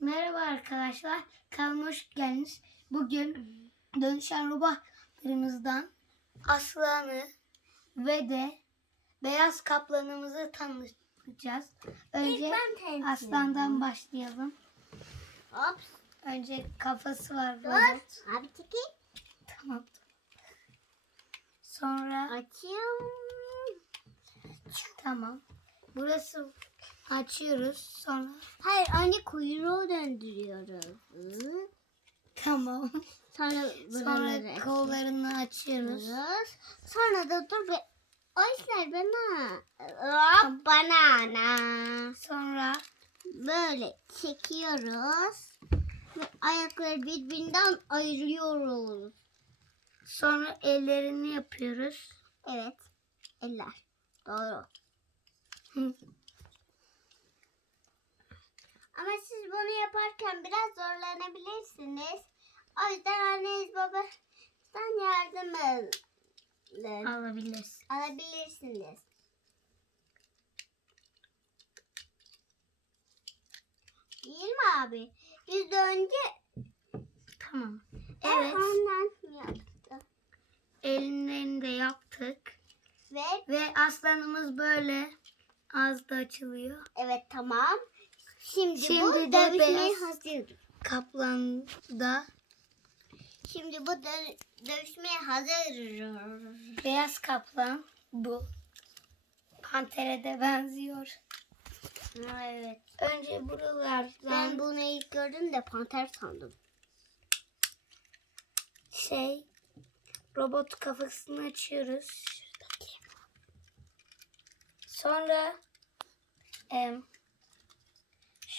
Merhaba arkadaşlar. Kanalıma hoş geldiniz. Bugün dönüşen robotlarımızdan aslanı ve de beyaz kaplanımızı tanıtacağız. Önce aslandan başlayalım. Hop. Önce kafası var robot. Abi çekil. Tamam. Sonra Açıyorum. tamam. Burası açıyoruz. Sonra Hayır önce kuyruğu döndürüyoruz. tamam. Sonra Sonra kollarını açıyoruz. açıyoruz. Sonra da dur be. O işler bana. Hop banana. Sonra Böyle çekiyoruz. Ve ayakları birbirinden ayırıyoruz. sonra ellerini yapıyoruz. Evet. Eller. Doğru. Bunu yaparken biraz zorlanabilirsiniz. O yüzden anneniz babanızdan yardım alın. Alabilirsin. alabilirsiniz. Değil mi abi? Biz de önce Tamam. Evet. Erhan'dan yaptı. Elinlerini de yaptık. Ve Ve aslanımız böyle az da açılıyor. evet tamam. Şimdi, Şimdi bu de dövüşmeye beyaz. hazır. Kaplan da Şimdi bu dö- dövüşmeye hazır. beyaz kaplan bu. Pantere de benziyor. Evet. Önce buralardan Ben bunu ilk gördüm de panter sandım. şey robot kafasını açıyoruz. Sonra em,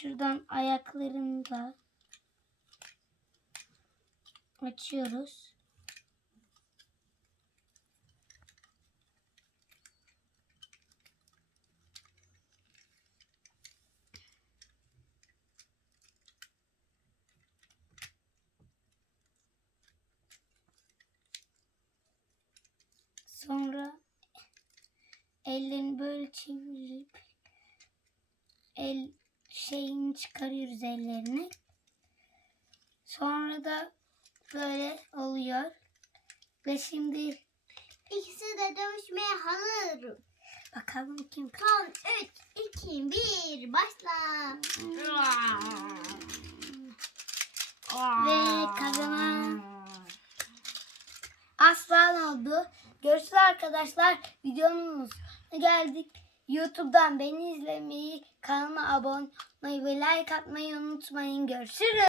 şuradan ayaklarını da açıyoruz. Sonra ellerini böyle çevirip el şeyini çıkarıyoruz ellerini. Sonra da böyle oluyor. Ve şimdi İkisi de dövüşmeye hazır. bakalım kim Son 3, 2, 1 başla. Ve kazanan aslan oldu. Görüşürüz arkadaşlar. Videomuz geldik. YouTube'dan beni izlemeyi, kanalıma abone olmayı ve like atmayı unutmayın. Görüşürüz.